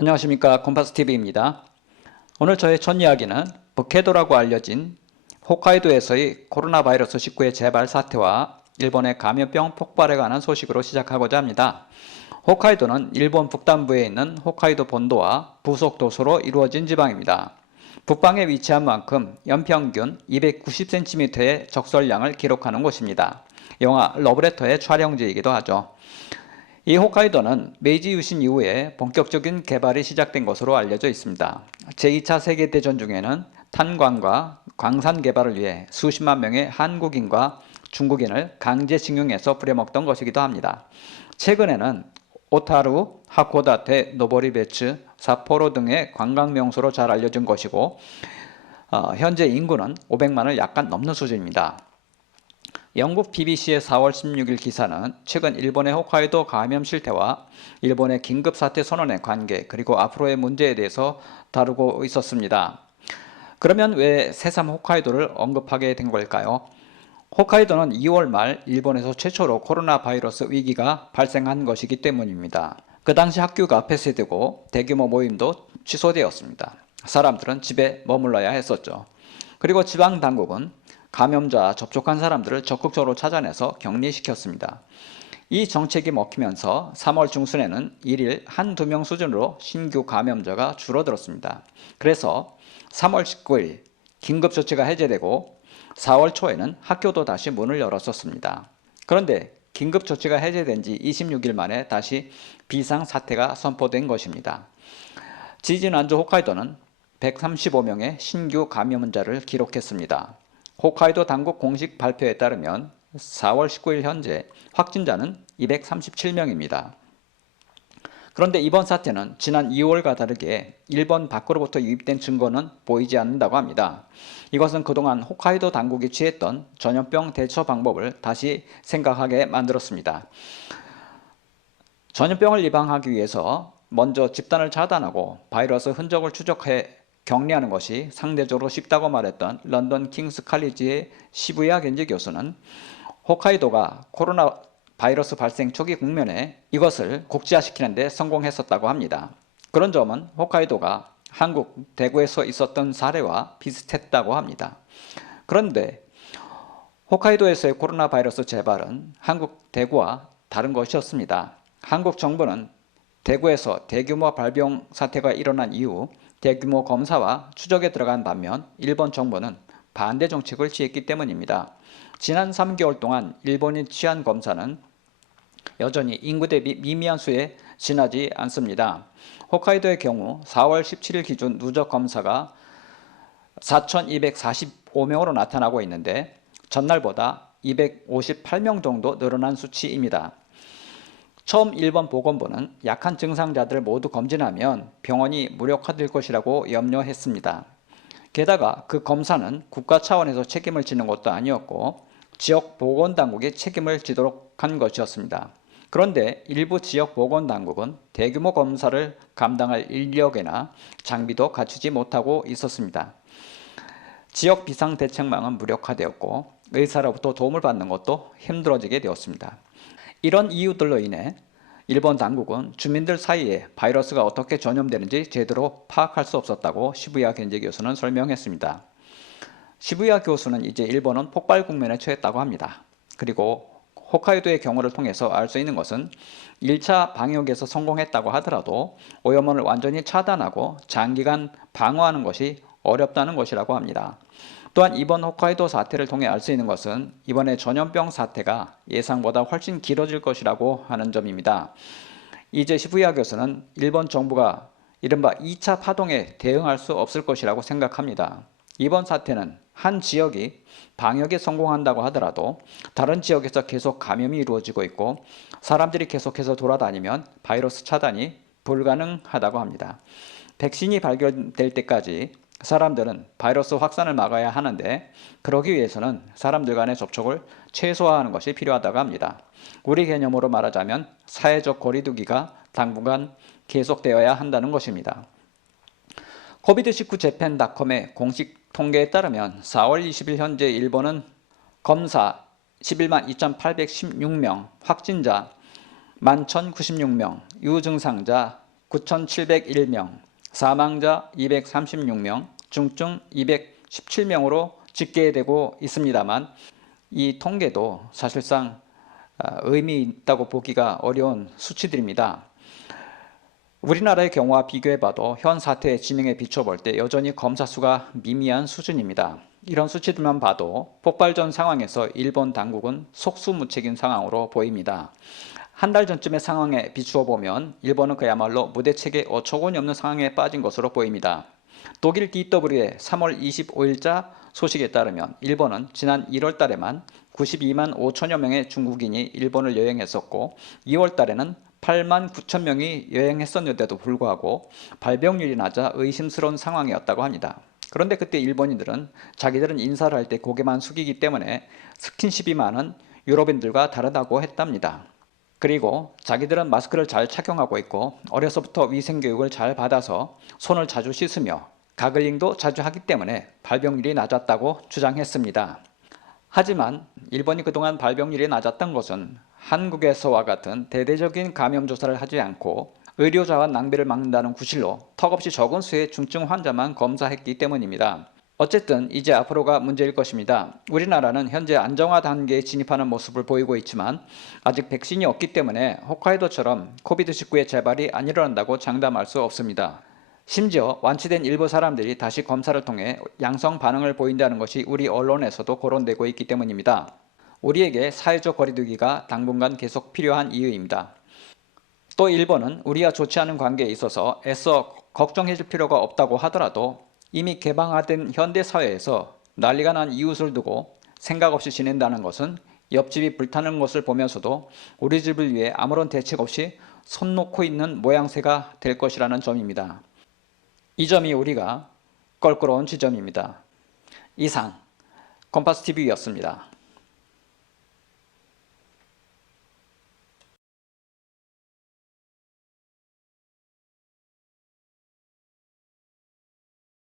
안녕하십니까, 콤파스TV입니다. 오늘 저의 첫 이야기는 북해도라고 알려진 홋카이도에서의 코로나 바이러스 19의 재발 사태와 일본의 감염병 폭발에 관한 소식으로 시작하고자 합니다. 홋카이도는 일본 북단부에 있는 홋카이도 본도와 부속 도서로 이루어진 지방입니다. 북방에 위치한 만큼 연평균 290cm의 적설량을 기록하는 곳입니다. 영화 러브레터의 촬영지이기도 하죠. 이 홋카이도는 메이지 유신 이후에 본격적인 개발이 시작된 것으로 알려져 있습니다. 제2차 세계대전 중에는 탄광과 광산 개발을 위해 수십만 명의 한국인과 중국인을 강제징용해서 부려먹던 것이기도 합니다. 최근에는 오타루, 하코다테, 노보리베츠, 삿포로 등의 관광명소로 잘 알려진 것이고 현재 인구는 500만을 약간 넘는 수준입니다. 영국 BBC의 4월 16일 기사는 최근 일본의 홋카이도 감염 실태와 일본의 긴급사태 선언의 관계 그리고 앞으로의 문제에 대해서 다루고 있었습니다. 그러면 왜 새삼 홋카이도를 언급하게 된 걸까요? 홋카이도는 2월 말 일본에서 최초로 코로나 바이러스 위기가 발생한 것이기 때문입니다. 그 당시 학교가 폐쇄되고 대규모 모임도 취소되었습니다. 사람들은 집에 머물러야 했었죠. 그리고 지방 당국은 감염자 접촉한 사람들을 적극적으로 찾아내서 격리시켰습니다. 이 정책이 먹히면서 3월 중순에는 일일 한두 명 수준으로 신규 감염자가 줄어들었습니다. 그래서 3월 19일 긴급조치가 해제되고 4월 초에는 학교도 다시 문을 열었었습니다. 그런데 긴급조치가 해제된 지 26일 만에 다시 비상사태가 선포된 것입니다. 지지난주 홋카이도는 135명의 신규 감염자를 기록했습니다. 홋카이도 당국 공식 발표에 따르면 4월 19일 현재 확진자는 237명입니다. 그런데 이번 사태는 지난 2월과 다르게 일본 밖으로부터 유입된 증거는 보이지 않는다고 합니다. 이것은 그동안 홋카이도 당국이 취했던 전염병 대처 방법을 다시 생각하게 만들었습니다. 전염병을 예방하기 위해서 먼저 집단을 차단하고 바이러스 흔적을 추적해 격리하는 것이 상대적으로 쉽다고 말했던 런던 킹스 칼리지의 시부야 겐지 교수는 홋카이도가 코로나 바이러스 발생 초기 국면에 이것을 국지화시키는 데 성공했었다고 합니다. 그런 점은 홋카이도가 한국 대구에서 있었던 사례와 비슷했다고 합니다. 그런데 홋카이도에서의 코로나 바이러스 재발은 한국 대구와 다른 것이었습니다. 한국 정부는 대구에서 대규모 발병 사태가 일어난 이후 대규모 검사와 추적에 들어간 반면 일본 정부는 반대 정책을 취했기 때문입니다. 지난 3개월 동안 일본이 취한 검사는 여전히 인구 대비 미미한 수에 지나지 않습니다. 홋카이도의 경우 4월 17일 기준 누적 검사가 4,245명으로 나타나고 있는데 전날보다 258명 정도 늘어난 수치입니다. 처음 일본 보건부는 약한 증상자들을 모두 검진하면 병원이 무력화될 것이라고 염려했습니다. 게다가 그 검사는 국가 차원에서 책임을 지는 것도 아니었고 지역 보건당국이 책임을 지도록 한 것이었습니다. 그런데 일부 지역 보건당국은 대규모 검사를 감당할 인력이나 장비도 갖추지 못하고 있었습니다. 지역 비상대책망은 무력화되었고 의사로부터 도움을 받는 것도 힘들어지게 되었습니다. 이런 이유들로 인해 일본 당국은 주민들 사이에 바이러스가 어떻게 전염되는지 제대로 파악할 수 없었다고 시부야 겐지 교수는 설명했습니다. 시부야 교수는 이제 일본은 폭발 국면에 처했다고 합니다. 그리고 홋카이도의 경우를 통해서 알 수 있는 것은 1차 방역에서 성공했다고 하더라도 오염원을 완전히 차단하고 장기간 방어하는 것이 어렵다는 것이라고 합니다. 또한 이번 홋카이도 사태를 통해 알 수 있는 것은 이번에 전염병 사태가 예상보다 훨씬 길어질 것이라고 하는 점입니다. 이제 시부야 교수는 일본 정부가 이른바 2차 파동에 대응할 수 없을 것이라고 생각합니다. 이번 사태는 한 지역이 방역에 성공한다고 하더라도 다른 지역에서 계속 감염이 이루어지고 있고 사람들이 계속해서 돌아다니면 바이러스 차단이 불가능하다고 합니다. 백신이 발견될 때까지 사람들은 바이러스 확산을 막아야 하는데 그러기 위해서는 사람들 간의 접촉을 최소화하는 것이 필요하다고 합니다. 우리 개념으로 말하자면 사회적 거리두기가 당분간 계속되어야 한다는 것입니다. 코비드19 재팬닷컴의 공식 통계에 따르면 4월 20일 현재 일본은 검사 11만 2,816명, 확진자 11,096명, 유증상자 9,701명, 사망자 236명, 중증 217명으로 집계되고 있습니다만 이 통계도 사실상 의미 있다고 보기가 어려운 수치들입니다. 우리나라의 경우와 비교해봐도 현 사태의 진행에 비춰볼 때 여전히 검사 수가 미미한 수준입니다. 이런 수치들만 봐도 폭발 전 상황에서 일본 당국은 속수무책인 상황으로 보입니다. 한 달 전쯤의 상황에 비추어 보면 일본은 그야말로 무대책에 어처구니 없는 상황에 빠진 것으로 보입니다. 독일 DW의 3월 25일자 소식에 따르면 일본은 지난 1월 달에만 92만 5천여 명의 중국인이 일본을 여행했었고 2월 달에는 8만 9천 명이 여행했었는데도 불구하고 발병률이 낮아 의심스러운 상황이었다고 합니다. 그런데 그때 일본인들은 자기들은 인사를 할 때 고개만 숙이기 때문에 스킨십이 많은 유럽인들과 다르다고 했답니다. 그리고 자기들은 마스크를 잘 착용하고 있고 어려서부터 위생교육을 잘 받아서 손을 자주 씻으며 가글링도 자주 하기 때문에 발병률이 낮았다고 주장했습니다. 하지만 일본이 그동안 발병률이 낮았던 것은 한국에서와 같은 대대적인 감염 조사를 하지 않고 의료자원 낭비를 막는다는 구실로 턱없이 적은 수의 중증 환자만 검사했기 때문입니다. 어쨌든 이제 앞으로가 문제일 것입니다. 우리나라는 현재 안정화 단계에 진입하는 모습을 보이고 있지만 아직 백신이 없기 때문에 홋카이도처럼 코비드19의 재발이 안 일어난다고 장담할 수 없습니다. 심지어 완치된 일부 사람들이 다시 검사를 통해 양성 반응을 보인다는 것이 우리 언론에서도 거론되고 있기 때문입니다. 우리에게 사회적 거리두기가 당분간 계속 필요한 이유입니다. 또 일본은 우리와 좋지 않은 관계에 있어서 애써 걱정해줄 필요가 없다고 하더라도 이미 개방화된 현대사회에서 난리가 난 이웃을 두고 생각 없이 지낸다는 것은 옆집이 불타는 것을 보면서도 우리 집을 위해 아무런 대책 없이 손 놓고 있는 모양새가 될 것이라는 점입니다. 이 점이 우리가 껄끄러운 지점입니다. 이상 컴파스TV였습니다.